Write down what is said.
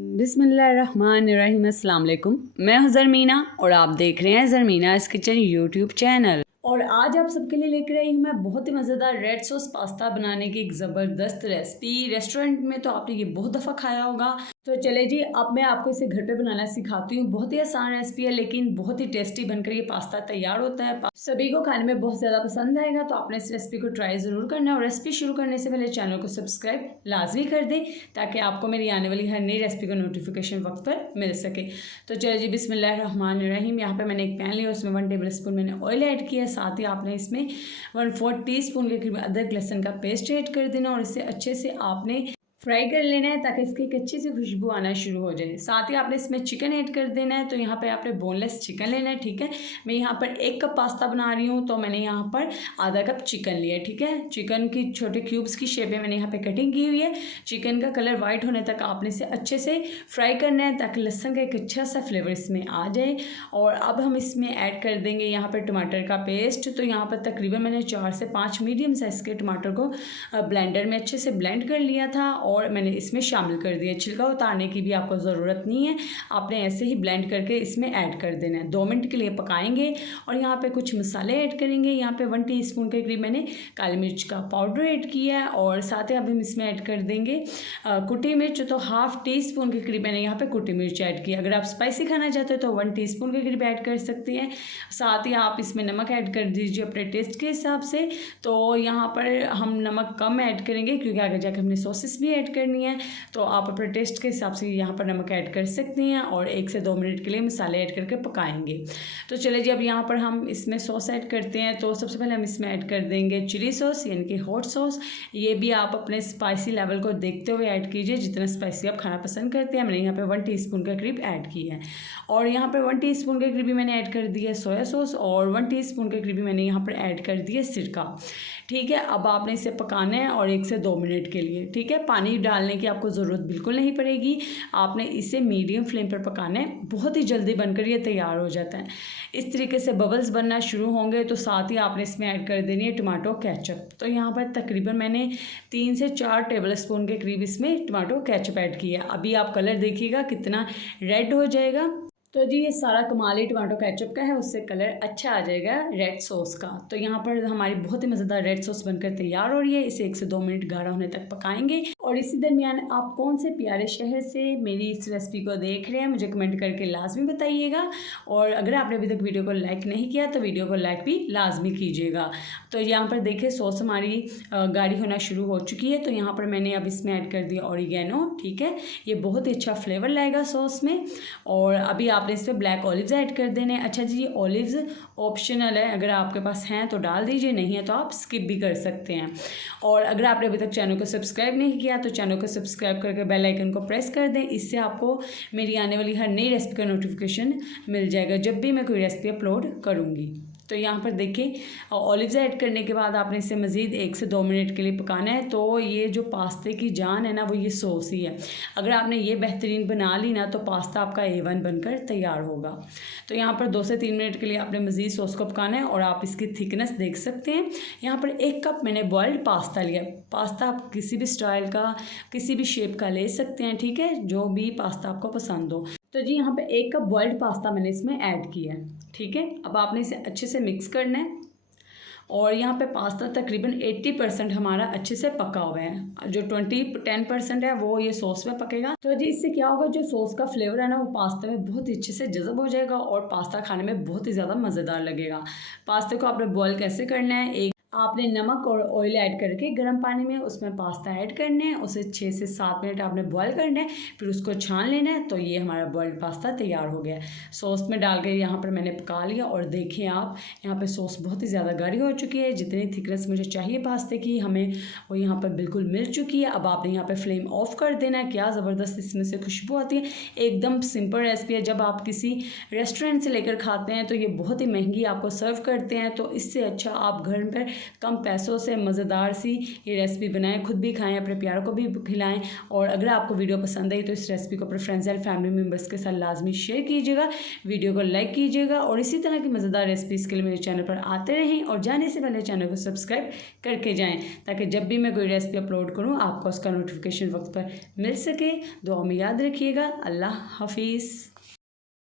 बिस्मिल्लाहिर्रहमानिर्रहीम। अस्सलाम वालेकुम। मैं हूं ज़रमीना और आप देख रहे हैं ज़रमीना's किचन यूट्यूब चैनल। और आज आप सबके लिए लेकर आई हूँ मैं बहुत ही मज़ेदार रेड सॉस पास्ता बनाने की एक ज़बरदस्त रेसिपी। रेस्टोरेंट में तो आपने ये बहुत दफ़ा खाया होगा। तो चले जी, अब मैं आपको इसे घर पे बनाना सिखाती हूँ। बहुत ही आसान रेसिपी है लेकिन बहुत ही टेस्टी बनकर ये पास्ता तैयार होता है। सभी को खाने में बहुत ज़्यादा पसंद आएगा, तो आपने इस रेसिपी को ट्राई ज़रूर करना है। और रेसिपी शुरू करने से पहले चैनल को सब्सक्राइब लाजमी कर दें ताकि आपको मेरी आने वाली हर नई रेसिपी का नोटिफिकेशन वक्त पर मिल सके। तो चलिए जी, बिस्मिल्लाहिर्रहमानिर्रहीम। यहाँ पे मैंने एक पैन लिया, उसमें 1 टेबल स्पून मैंने ऑयल ऐड किया। साथ ही आपने इसमें 1/4 टीस्पून के करीब अदरक लहसुन का पेस्ट ऐड कर देना और इसे अच्छे से आपने फ्राई कर लेना है ताकि इसकी एक अच्छी सी खुशबू आना शुरू हो जाए। साथ ही आपने इसमें चिकन ऐड कर देना है। तो यहाँ पे आपने बोनलेस चिकन लेना है, ठीक है। मैं यहाँ पर 1 कप पास्ता बना रही हूँ, तो मैंने यहाँ पर आधा कप चिकन लिया है, ठीक है। चिकन की छोटे क्यूब्स की शेप में मैंने यहाँ पे कटिंग की हुई है। चिकन का कलर वाइट होने तक आपने इसे अच्छे से फ्राई करना है ताकि लहसुन का एक अच्छा सा फ्लेवर इसमें आ जाए। और अब हम इसमें ऐड कर देंगे यहाँ पर टमाटर का पेस्ट। तो यहाँ पर तकरीबन मैंने 4 से 5 मीडियम साइज़ के टमाटर को ब्लेंडर में अच्छे से ब्लेंड कर लिया था और मैंने इसमें शामिल कर दिया। छिलका उतारने की भी आपको ज़रूरत नहीं है, आपने ऐसे ही ब्लेंड करके इसमें ऐड कर देना है। 2 मिनट के लिए पकाएंगे और यहाँ पे कुछ मसाले ऐड करेंगे। यहाँ पे 1 टीस्पून के करीब मैंने काली मिर्च का पाउडर ऐड किया है और साथ ही अब हम इसमें ऐड कर देंगे कुटी मिर्च। तो 1/2 टीस्पून के करीब मैंने यहाँ पे कुटी मिर्च ऐड किया। अगर आप स्पाइसी खाना चाहते हो तो 1 टीस्पून के करीब ऐड कर सकते हैं। साथ ही आप इसमें नमक ऐड कर दीजिए अपने टेस्ट के हिसाब से। तो यहाँ पर हम नमक कम ऐड करेंगे क्योंकि आगे जाकर हमने सॉसेस भी ऐड करनी है, तो आप अपने टेस्ट के हिसाब से यहाँ पर नमक ऐड कर सकते हैं। और 1 से 2 मिनट के लिए मसाले ऐड करके पकाएंगे। तो चलिए जी, अब यहाँ पर हम इसमें सॉस ऐड करते हैं। तो सबसे पहले हम इसमें ऐड कर देंगे चिली सॉस यानी कि हॉट सॉस। ये भी आप अपने स्पाइसी लेवल को देखते हुए ऐड कीजिए, जितना स्पाइसी आप खाना पसंद करते हैं। मैंने यहाँ पर 1 टीस्पून के करीब ऐड किया है। और यहाँ पर 1 टीस्पून के करीब मैंने ऐड कर दिया सोया सॉस और 1 टीस्पून के करीब मैंने यहाँ पर ऐड कर दिया सिरका, ठीक है। अब आपने इसे पकाना है और 1 से 2 मिनट के लिए, ठीक है। पानी डालने की आपको ज़रूरत बिल्कुल नहीं पड़ेगी, आपने इसे मीडियम फ्लेम पर पकाना है। बहुत ही जल्दी बनकर ये तैयार हो जाता है। इस तरीके से बबल्स बनना शुरू होंगे तो साथ ही आपने इसमें ऐड कर देनी है टमाटो केचप। तो यहाँ पर तकरीबन मैंने 3 से 4 टेबल स्पून के करीब इसमें टमाटो केचप ऐड किया। अभी आप कलर देखिएगा कितना रेड हो जाएगा। तो जी, ये सारा कमाल ही टमाटो केचप का है, उससे कलर अच्छा आ जाएगा रेड सॉस का। तो यहाँ पर हमारी बहुत ही मज़ेदार रेड सॉस बनकर तैयार हो रही है। इसे 1 से 2 मिनट गाढ़ा होने तक पकाएंगे। और इसी दरमियान आप कौन से प्यारे शहर से मेरी इस रेसिपी को देख रहे हैं मुझे कमेंट करके लाजमी बताइएगा। और अगर आपने अभी तक वीडियो को लाइक नहीं किया तो वीडियो को लाइक भी लाजमी कीजिएगा। तो यहाँ पर देखिए सॉस हमारी गाढ़ी होना शुरू हो चुकी है। तो यहाँ पर मैंने अब इसमें ऐड कर दिया ऑरिगेनो, ठीक है। ये बहुत ही अच्छा फ्लेवर लाएगा सॉस में। और अभी आपने इसमें ब्लैक ऑलिव्स ऐड कर देने हैं। अच्छा जी, ऑलिव्स ऑप्शनल है, अगर आपके पास हैं तो डाल दीजिए, नहीं है तो आप स्किप भी कर सकते हैं। और अगर आपने अभी तक चैनल को सब्सक्राइब नहीं किया तो चैनल को सब्सक्राइब करके बेल आइकन को प्रेस कर दें। इससे आपको मेरी आने वाली हर नई रेसिपी का नोटिफिकेशन मिल जाएगा जब भी मैं कोई रेसिपी अपलोड करूँगी। तो यहाँ पर देखिए ऑलिव्स ऐड करने के बाद आपने इसे मज़ीद 1 से 2 मिनट के लिए पकाना है। तो ये जो पास्ते की जान है ना, वो ये सॉस ही है। अगर आपने ये बेहतरीन बना ली ना तो पास्ता आपका A1 बनकर तैयार होगा। तो यहाँ पर 2 से 3 मिनट के लिए आपने मज़ीद सॉस को पकाना है। और आप इसकी थिकनेस देख सकते हैं। यहाँ पर 1 कप मैंने बॉइल्ड पास्ता लिया। पास्ता आप किसी भी स्टाइल का, किसी भी शेप का ले सकते हैं, ठीक है, जो भी पास्ता आपको पसंद हो। तो जी, यहाँ पे 1 कप बॉइल्ड पास्ता मैंने इसमें ऐड किया है, ठीक है। अब आपने इसे अच्छे से मिक्स करना है। और यहाँ पे पास्ता तकरीबन 80% हमारा अच्छे से पका हुआ है। जो 10% है वो ये सॉस में पकेगा। तो जी, इससे क्या होगा, जो सॉस का फ्लेवर है ना वो पास्ता में बहुत ही अच्छे से जज़ब हो जाएगा और पास्ता खाने में बहुत ही ज़्यादा मज़ेदार लगेगा। पास्ते को आपने बॉयल कैसे करना है, आपने नमक और ऑयल ऐड करके गर्म पानी में उसमें पास्ता ऐड करना है। उसे 6 से 7 मिनट आपने बॉयल करना है, फिर उसको छान लेना है। तो ये हमारा बॉइल्ड पास्ता तैयार हो गया। सॉस में डाल के यहाँ पर मैंने पका लिया। और देखिए आप, यहाँ पे सॉस बहुत ही ज़्यादा गाढ़ी हो चुकी है। जितनी थिकनेस मुझे चाहिए पास्ते की हमें वो यहाँ पर बिल्कुल मिल चुकी है। अब आपने यहाँ पर फ्लेम ऑफ कर देना है। क्या ज़बरदस्त इसमें से खुशबू आती है। एकदम सिंपल रेसिपी है। जब आप किसी रेस्टोरेंट से लेकर खाते हैं तो ये बहुत ही महंगी आपको सर्व करते हैं। तो इससे अच्छा आप घर पर कम पैसों से मज़ेदार सी ये रेसिपी बनाएं, खुद भी खाएं, अपने प्यारों को भी खिलाएं। और अगर आपको वीडियो पसंद आई तो इस रेसिपी को अपने फ्रेंड्स एंड फैमिली मेम्बर्स के साथ लाजमी शेयर कीजिएगा, वीडियो को लाइक कीजिएगा और इसी तरह की मज़ेदार रेसिपीज़ के लिए मेरे चैनल पर आते रहें और जाने से पहले चैनल को सब्सक्राइब करके जाएँ, ताकि जब भी मैं कोई रेसिपी अपलोड करूँ आपको उसका नोटिफिकेशन वक्त पर मिल सके। दुआ में याद रखिएगा। अल्लाह हाफिज़।